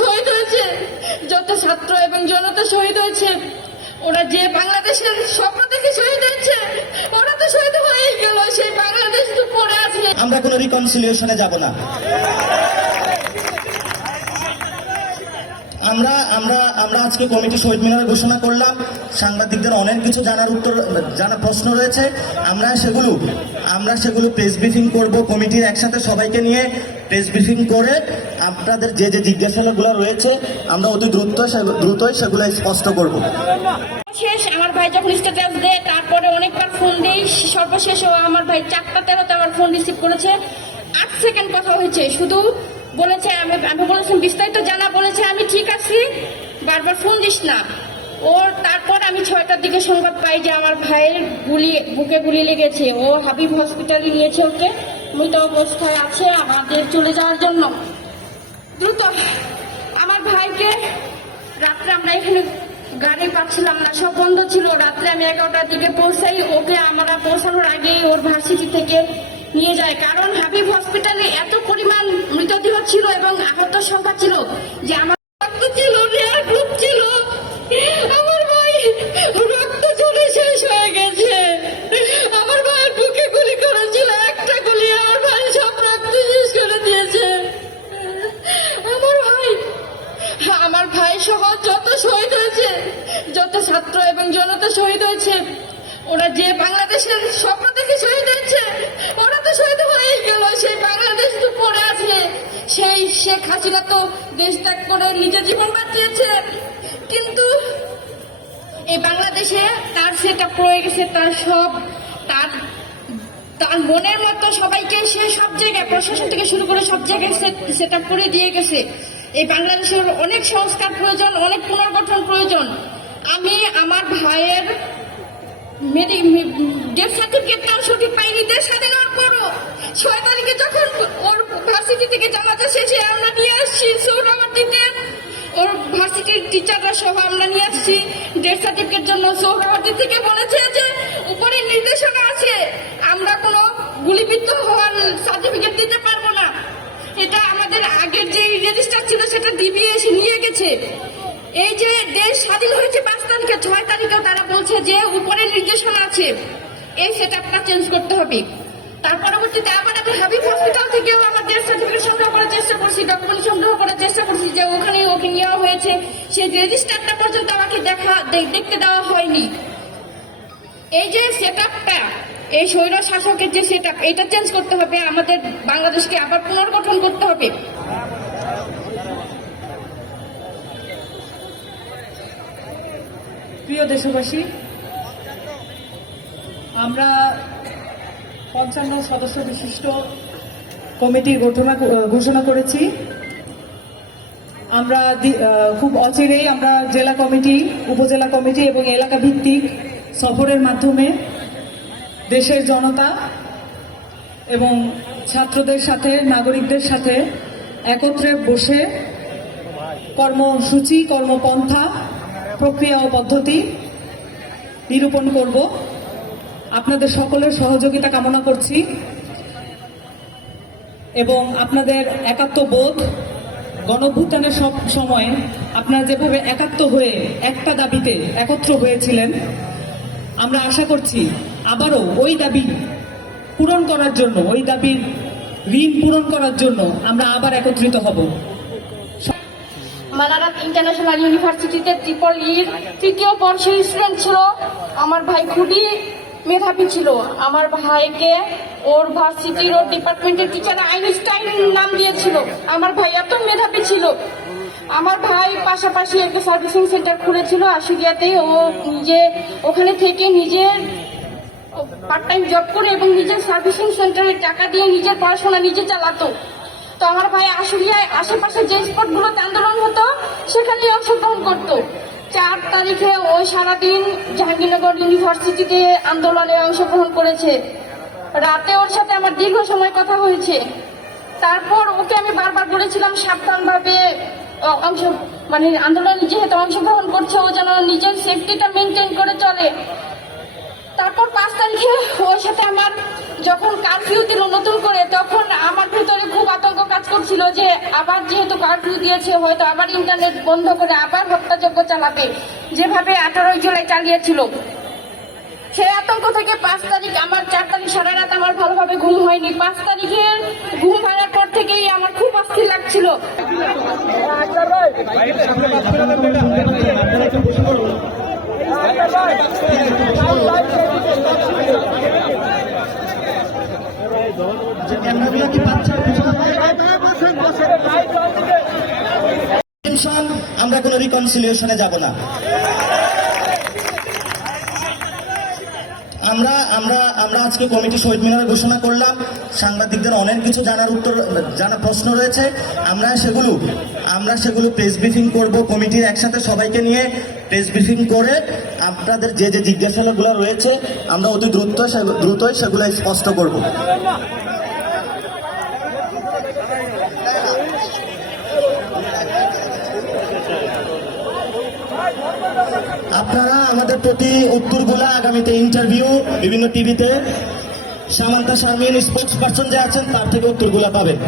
শহীদ হয়েছে, যত ছাত্র এবং জনতা শহীদ হয়েছে, ওরা যে বাংলাদেশের স্বপ্ন দেখে শহীদ হয়েছে, ওরা তো শহীদ হয়েই গেল, সেই বাংলাদেশ তো পড়ে আছে। আমরা কোনো রিকনসিলিয়েশনে যাব না। আমরা আমরা আমরা আজকে কমিটি শহীদ মিনারে ঘোষণা করলাম। সাংবাদিকদের অনেক কিছু জানার উত্তর, জানার প্রশ্ন রয়েছে। আমরা সেগুলো আমরা সেগুলো প্রেস ব্রিফিং করব, কমিটির একসাথে সবাইকে নিয়ে প্রেস ব্রিফিং করে আপনাদের যে যে জিজ্ঞাসাগুলো রয়েছে, আমরা অতি দ্রুত দ্রুতই সেগুলো স্পষ্ট করব। শেষ, আমার ভাই যখন স্ট্যাটাস দেয়, তারপরে অনেকবার ফোন দেই, সর্বশেষ আমার ভাই চারটা তেরোতে আমার ফোন রিসিভ করেছে। আট সেকেন্ড কথা হয়েছে, শুধু বলেছে আমি আমি বলেছি, বিস্তারিত জানা বলেছে, আমি ঠিক আছি, বারবার ফোন দিস না। ওর তারপর আমি ছয়টার দিকে সংবাদ পাই যে আমার ভাইয়ের গুলি, বুকে গুলি লেগেছে। ও হাবিব হসপিটালে নিয়েছে ওকে। মৃত অবস্থায় আছে আমাদের চলে যাওয়ার জন্য। দ্রুত, আমার ভাইকে রাত্রে আমরা এখানে গাড়ি পাচ্ছিলাম না, সব বন্ধ ছিল। রাত্রে আমি এগারোটার দিকে পৌঁছাই, ওকে আমরা পৌঁছানোর আগেই ওর ভার্সিটি থেকে নিয়ে যায়। কারণ হাবিব হসপিটালে এত পরিমাণ মৃতদেহ ছিল এবং আহত সংখ্যা ছিল যে আমার বাংলাদেশের স্বপ্ন দেখে শহীদ হয়েছে। তো শহীদ হয়েই গেল, সেই বাংলাদেশ তো পড়ে আছে। সেই শেখ হাসিনা তো দেশ ত্যাগ করে নিজের জীবন বাঁচিয়েছে। কিন্তু এই বাংলাদেশে তার সেটা পড়ে গেছে, তার সব, তার তার মনের মতো সবাইকে সে সব জায়গায়, প্রশাসন থেকে শুরু করে সব জায়গায় সেট আপ করে দিয়ে গেছে। এই বাংলাদেশের অনেক সংস্কার প্রয়োজন, অনেক পুনর্গঠন প্রয়োজন। আমি আমার ভাইয়ের ডেথ সার্টিফিকেটটাও সঠিক পাইনি স্বাধীন হওয়ার পরও ছয় তারিখে যখন ওর ভার্সিটি থেকে জানাজা শেষে আমরা নিয়ে আসছি সৌরাবাটিতে ওর ভার্সিটির টিচাররা সহ আমরা নিয়ে আসছি। ডেথ সার্টিফিকেট জন্য সৌরাবাটি থেকে বলেছে যে, উপরে নির্দেশনা আছে, আমরা কোনো গুলিবিদ্ধ হওয়ার সার্টিফিকেট দিতে পারব না। এটা আমাদের আগের যে রেজিস্টার ছিল, সেটা ডিবিএ এসে নিয়ে গেছে। এই যে দেশ স্বাধীন হয়েছে পাঁচ তারিখে, ছয় তারিখেও তারা বলছে যে উপরে নির্দেশনা আছে। এই সেট আপটা চেঞ্জ করতে হবে। তার পরবর্তীতে আবার আমি হাবিব হসপিটাল থেকেও আমার ডেথ সার্টিফিকেট সংগ্রহ করার চেষ্টা করছি ডকুমেন্ট সংগ্রহ করার চেষ্টা করছি যে ওখানে ওকে নেওয়া হয়েছে। সেই রেজিস্টারটা পর্যন্ত আমাকে দেখা দেখতে দেওয়া হয়নি। এই যে সেট আপটা এই স্বৈর শাসকের যে সেট আপ এটা চেঞ্জ করতে হবে। আমাদের বাংলাদেশকে আবার পুনর্গঠন করতে হবে। প্রিয় দেশবাসী, আমরা পঞ্চান্ন সদস্য বিশিষ্ট কমিটির ঘোষণা ঘোষণা করেছি। আমরা খুব অচিরেই আমরা জেলা কমিটি, উপজেলা কমিটি এবং এলাকা ভিত্তিক সফরের মাধ্যমে দেশের জনতা এবং ছাত্রদের সাথে, নাগরিকদের সাথে একত্রে বসে কর্মসূচি, কর্মপন্থা প্রক্রিয়া ও পদ্ধতি নিরূপণ করব। আপনাদের সকলের সহযোগিতা কামনা করছি এবং আপনাদের একাত্ম বোধ গণভ্যুত্থানের সব সময় আপনারা যেভাবে একাত্ম হয়ে একটা দাবিতে একত্র হয়েছিলেন, আমরা আশা করছি আবারও ওই দাবি পূরণ করার জন্য, ওই দাবির ঋণ পূরণ করার জন্য আমরা আবার একত্রিত হব। মালারাত ইন্টারন্যাশনাল ইউনিভার্সিটিতে ট্রিপল ইর তৃতীয় বর্ষের স্টুডেন্ট ছিল। আমার ভাই খুবই মেধাবী ছিল। আমার ভাইকে ওর ভার্সিটির ওর ডিপার্টমেন্টের টিচার আইনস্টাইন নাম দিয়েছিল। আমার ভাই এত মেধাবী ছিল। আমার ভাই পাশাপাশি একটা সার্ভিসিং সেন্টার খুলেছিল আশুলিয়াতে। ও নিজে, ওখানে থেকে নিজের পার্ট টাইম জব করে এবং নিজের সার্ভিসিং সেন্টারে টাকা দিয়ে নিজের পড়াশোনা নিজে চালাতো। তো আমার ভাই আশুলিয়ায় আশেপাশে যে স্পটগুলোতে আন্দোলন হতো সেখানে অংশগ্রহণ করতো। চার তারিখে ও সারাদিন জাহাঙ্গীরনগর ইউনিভার্সিটিতে আন্দোলনে অংশগ্রহণ করেছে। রাতে ওর সাথে আমার দীর্ঘ সময় কথা হয়েছে। তারপর ওকে আমি বারবার বলেছিলাম, সাবধানভাবে অংশ মানে আন্দোলনে যেহেতু অংশগ্রহণ করছে, ও যেন নিজের সেফটিটা মেনটেন করে চলে। তারপর পাঁচ তারিখে ওর সাথে আমার যখন কারফিউ দিল নতুন করে, তখন আমার ভিতরে খুব আতঙ্ক কাজ করছিল যে আবার যেহেতু কারফিউ দিয়েছে, হয়তো আবার ইন্টারনেট বন্ধ করে আবার হত্যাযজ্ঞ চালাবে। যেভাবে আঠারোই জুলাই চালিয়েছিল। সেই আতঙ্ক থেকে পাঁচ তারিখ, আমার চার তারিখ সারা রাত আমার ভালোভাবে ঘুম হয়নি। পাঁচ তারিখে ঘুম ভাঙার পর থেকেই আমার খুব অস্থির লাগছিল। আমরা কোনো রিকনসিলিয়েশনে যাব না। আমরা আমরা আমরা আজকে কমিটি শহীদ মিনারে ঘোষণা করলাম। সাংবাদিকদের অনেক কিছু জানার উত্তর, জানার প্রশ্ন রয়েছে। আমরা সেগুলো আমরা সেগুলো প্রেস ব্রিফিং করব কমিটির একসাথে সবাইকে নিয়ে প্রেস ব্রিফিং করে আপনাদের যে যে জিজ্ঞাসাগুলো রয়েছে, আমরা অতি দ্রুত দ্রুতই সেগুলো স্পষ্ট করব। আপনারা আমাদের প্রতি উত্তরগুলা আগামীতে ইন্টারভিউ বিভিন্ন টিভিতে সামান্তা শারমিন স্পোর্টস পার্সন যে আছেন, তার থেকে উত্তরগুলা পাবেন।